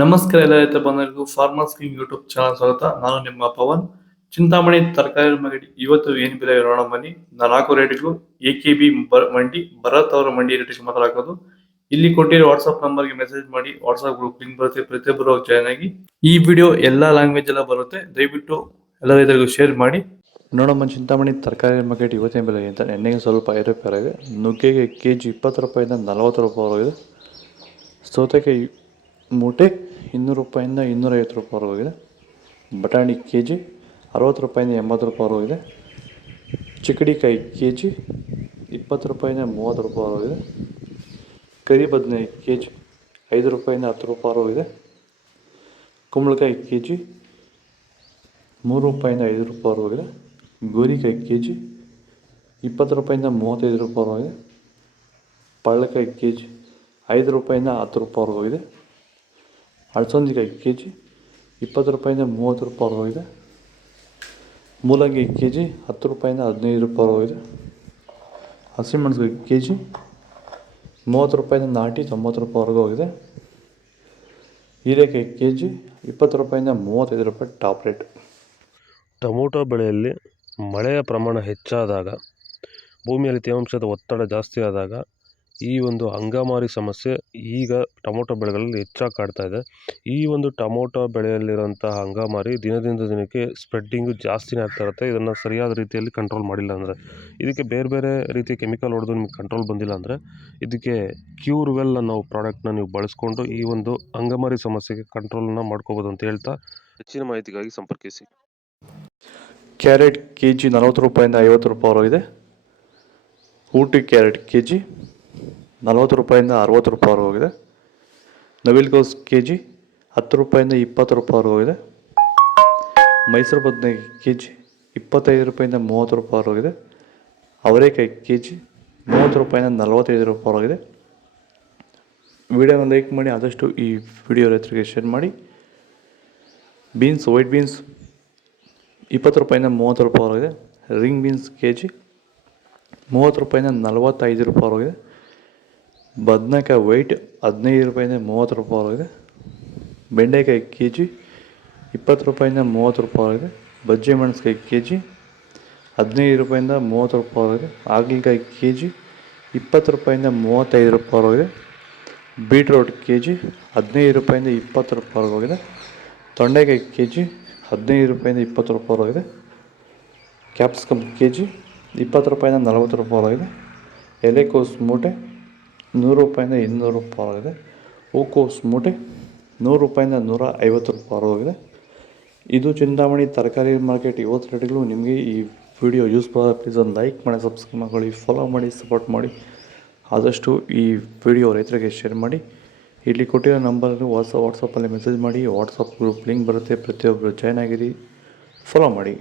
ನಮಸ್ಕಾರ ಎಲ್ಲ ರೈತ ಬಂಧುಗಳಿಗೂ ಫಾರ್ಮರ್ಸ್ ಕಿಂಗ್ ಯೂಟ್ಯೂಬ್ ಚಾನಲ್ ಸ್ವಾಗತ. ನಾನು ನಿಮ್ಮ ಪವನ್. ಚಿಂತಾಮಣಿ ತರಕಾರಿ ಮಂಡಿ ಇವತ್ತು ಏನ್ ಬೆಲೆ ನೋಡೋಣ ಬನ್ನಿ. ನಾಲ್ಕು ರೇಟ್ಗಳು ಎಕೆಬಿ ಮಂಡಿ, ಭರತ್ ಅವರ ಮಂಡಿ ರೇಟ್ ಮಾತಾಡೋದು. ಇಲ್ಲಿ ಕೊಟ್ಟಿರೋ ವಾಟ್ಸ್ಆಪ್ ನಂಬರ್ಗೆ ಮೆಸೇಜ್ ಮಾಡಿ. ವಾಟ್ಸ್ಆಪ್ ಗ್ರೂಪ್ ಲಿಂಕ್ ಬರುತ್ತೆ, ಪ್ರತಿಯೊಬ್ಬರು ಜಾಯ್ನ್ ಆಗಿ. ಈ ವಿಡಿಯೋ ಎಲ್ಲಾ ಲ್ಯಾಂಗ್ವೇಜ್ ಎಲ್ಲ ಬರುತ್ತೆ, ದಯವಿಟ್ಟು ಎಲ್ಲ ರೈತರಿಗೂ ಶೇರ್ ಮಾಡಿ. ನೋಡಮ್ಮ, ಚಿಂತಾಮಣಿ ತರಕಾರಿ ಮಾರ್ಕೆಟ್ ಇವತ್ತಿನ ಬೆಲೆ ಅಂತ ಎಣ್ಣೆಗೆ ಸ್ವಲ್ಪ ಏರುಪೇರಾಗಿದೆ. ನುಗ್ಗೆಗೆ ಕೆಜಿ 20 ರೂಪಾಯಿಂದ 40 ರೂಪಾಯಿವರೆಗಿದೆ. ಸೌತೆಕಾಯಿ ಮೂಟೆ 200 ರೂಪಾಯಿಂದ 250 ರೂಪಾಯಿವರೆಗಿದೆ. ಬಟಾಣಿ ಕೆ ಜಿ 60 ರೂಪಾಯಿಂದ 80 ರೂಪಾಯಿವರೆಗಿದೆ. ಚಿಕ್ಕಡಿಕಾಯಿ ಕೆ ಜಿ 20 ರೂಪಾಯಿಂದ 30 ರೂಪಾಯಿವರೆಗಿದೆ. ಕರಿ ಬದನೆ ಕೆ ಜಿ 5 ರೂಪಾಯಿಂದ 10 ರೂಪಾಯಿವರೆಗಿದೆ. ಕುಂಬಳಕಾಯಿ ಕೆ ಜಿ 3 ರೂಪಾಯಿಂದ 5 ರೂಪಾಯಿವರೆಗಿದೆ. ಗೋರಿಕಾಯಿ ಕೆ ಜಿ 20 ರೂಪಾಯಿಂದ 35 ರೂಪಾಯಿವರೆಗಿದೆ. ಪಳ್ಳಕಾಯಿ ಕೆ ಜಿ 5 ರೂಪಾಯಿಂದ 10 ರೂಪಾಯಿವರೆಗಿದೆ. ಅಳಸಂದಿಕಾಯಿ ಕೆ ಜಿ 20 ರೂಪಾಯಿಂದ 30 ರೂಪಾಯಿವರೆಗಿದೆ. ಮೂಲಂಗಿ ಕೆ ಜಿ 10 ರೂಪಾಯಿಂದ 15 ರೂಪಾಯಿವರೆಗಿದೆ. ಹಸಿಮೆಣಸಿನಕಾಯಿ ಕೆ ಜಿ 30 ರೂಪಾಯಿಂದ ನಾಟಿ 90 ರೂಪಾಯಿವರೆಗೂ ಹೋಗಿದೆ. ಹೀರೆಕಾಯಿ ಕೆ ಜಿ 20 ರೂಪಾಯಿಂದ 35 ರೂಪಾಯಿ ಟಾಪ್ ರೇಟ್. ಟೊಮೊಟೊ ಬೆಳೆಯಲ್ಲಿ ಮಳೆಯ ಪ್ರಮಾಣ ಹೆಚ್ಚಾದಾಗ, ಭೂಮಿಯಲ್ಲಿ ತೇವಾಂಶದ ಒತ್ತಡ ಜಾಸ್ತಿ ಆದಾಗ ಈ ಒಂದು ಅಂಗಮಾರಿ ಸಮಸ್ಯೆ ಈಗ ಟೊಮೊಟೊ ಬೆಳೆಗಳಲ್ಲಿ ಹೆಚ್ಚಾಗಿ ಕಾಡ್ತಾ ಇದೆ. ಈ ಒಂದು ಟೊಮೊಟೊ ಬೆಳೆಯಲ್ಲಿರುವಂತಹ ಅಂಗಮಾರಿ ದಿನದಿಂದ ದಿನಕ್ಕೆ ಸ್ಪ್ರೆಡ್ಡಿಂಗು ಜಾಸ್ತಿನೇ ಆಗ್ತಾ ಇರುತ್ತೆ. ಇದನ್ನು ಸರಿಯಾದ ರೀತಿಯಲ್ಲಿ ಕಂಟ್ರೋಲ್ ಮಾಡಿಲ್ಲ ಅಂದರೆ, ಇದಕ್ಕೆ ಬೇರೆ ಬೇರೆ ರೀತಿಯ ಕೆಮಿಕಲ್ ಹೊಡೆದು ನಿಮಗೆ ಕಂಟ್ರೋಲ್ ಬಂದಿಲ್ಲ ಅಂದರೆ, ಇದಕ್ಕೆ ಕ್ಯೂರ್ವೆಲ್ ಅನ್ನೋ ಪ್ರಾಡಕ್ಟ್ನ ನೀವು ಬಳಸ್ಕೊಂಡು ಈ ಒಂದು ಅಂಗಮಾರಿ ಸಮಸ್ಯೆಗೆ ಕಂಟ್ರೋಲನ್ನು ಮಾಡ್ಕೋಬೋದು ಅಂತ ಹೇಳ್ತಾ, ಹೆಚ್ಚಿನ ಮಾಹಿತಿಗಾಗಿ ಸಂಪರ್ಕಿಸಿ. ಕ್ಯಾರೆಟ್ ಕೆ ಜಿ 40 ರೂಪಾಯಿಂದ 50 ರೂಪಾಯಿವರೆಗಿದೆ. ಊಟಿ ಕ್ಯಾರೆಟ್ ಕೆ ಜಿ 40 ರೂಪಾಯಿಂದ 60 ರೂಪಾಯಿವರೆಗಿದೆ. ನವಿಲುಕೋಸು ಕೆ ಜಿ 10 ರೂಪಾಯಿಂದ 20 ರೂಪಾಯಿವರೆಗಿದೆ. ಮೈಸೂರು ಬದನೆ ಕೆ ಜಿ 25 ರೂಪಾಯಿಂದ 30 ರೂಪಾಯಿವರೆಗಿದೆ. ಅವರೆಕಾಯಿ ಕೆ ಜಿ 30 ರೂಪಾಯಿಂದ 45 ರೂಪಾಯಿವರೆಗಿದೆ. ವಿಡಿಯೋನ ಲೈಕ್ ಮಾಡಿ, ಆದಷ್ಟು ಈ ವಿಡಿಯೋ ರೈತರಿಗೆ ಶೇರ್ ಮಾಡಿ. ಬೀನ್ಸ್, ವೈಟ್ ಬೀನ್ಸ್ 20 ರೂಪಾಯಿಂದ 30 ರೂಪಾಯಿವರೆಗಿದೆ. ರಿಂಗ್ ಬೀನ್ಸ್ ಕೆ ಜಿ 30 ರೂಪಾಯಿಂದ 45 ರೂಪಾಯಿವರೆಗಿದೆ. ಬದನೆಕಾಯಿ ವೈಟ್ 15 ರೂಪಾಯಿಂದ 30 ರೂಪಾಯಿವರೆಗಿದೆ. ಬೆಂಡೆಕಾಯಿ ಕೆ ಜಿ 20 ರೂಪಾಯಿಂದ 30 ರೂಪಾಯಿವರೆಗಿದೆ. ಬಜ್ಜಿ ಮೆಣಸಿನಕಾಯಿ ಕೆ ಜಿ 15 ರೂಪಾಯಿಂದ 30 ರೂಪಾಯಿವರೆಗಿದೆ. ಹಾಗಲಕಾಯಿ ಕೆ ಜಿ 20 ರೂಪಾಯಿಂದ 35 ರೂಪಾಯಿವರೆಗಿದೆ. ಬೀಟ್ರೋಟ್ ಕೆ ಜಿ 15 ರೂಪಾಯಿಂದ 20 ರೂಪಾಯಿವರೆಗಿದೆ. ತೊಂಡೆಕಾಯಿ ಕೆ ಜಿ 15 ರೂಪಾಯಿಂದ 20 ರೂಪಾಯಿವರೆಗಿದೆ. ಕ್ಯಾಪ್ಸಿಕಮ್ ಕೆ ಜಿ 20 ರೂಪಾಯಿಂದ 40 ರೂಪಾಯಿವರೆಗಿದೆ. ಎಲೆಕೋಸು ಮೂಟೆ 100 ರೂಪಾಯಿಂದ 200 ರೂಪಾಯಿವರೆಗಿದೆ. ಹೂಕೋಸು ಮೂಟೆ 100 ರೂಪಾಯಿಂದ 150 ರೂಪಾಯಿವರೆಗಿದೆ. ಇದು ಚಿಂತಾಮಣಿ ತರಕಾರಿ ಮಾರ್ಕೆಟ್ ಇವತ್ತು ರೇಟ್ಗಳು. ನಿಮಗೆ ಈ ವಿಡಿಯೋ ಯೂಸ್ಫುಲ್ ಆದರೆ ಪ್ಲೀಸ್ ಒಂದು ಲೈಕ್ ಮಾಡಿ, ಸಬ್ಸ್ಕ್ರೈಬ್ ಮಾಡಿ, ಫಾಲೋ ಮಾಡಿ, ಸಪೋರ್ಟ್ ಮಾಡಿ. ಆದಷ್ಟು ಈ ವಿಡಿಯೋ ರೈತರಿಗೆ ಶೇರ್ ಮಾಡಿ. ಇಲ್ಲಿ ಕೊಟ್ಟಿರೋ ನಂಬರ್ಗೆ ವಾಟ್ಸಪ್ಪಲ್ಲಿ ಮೆಸೇಜ್ ಮಾಡಿ. ವಾಟ್ಸಪ್ ಗ್ರೂಪ್ ಲಿಂಕ್ ಬರುತ್ತೆ, ಪ್ರತಿಯೊಬ್ಬರು ಜಾಯ್ನ್ ಆಗಿರಿ, ಫಾಲೋ ಮಾಡಿ.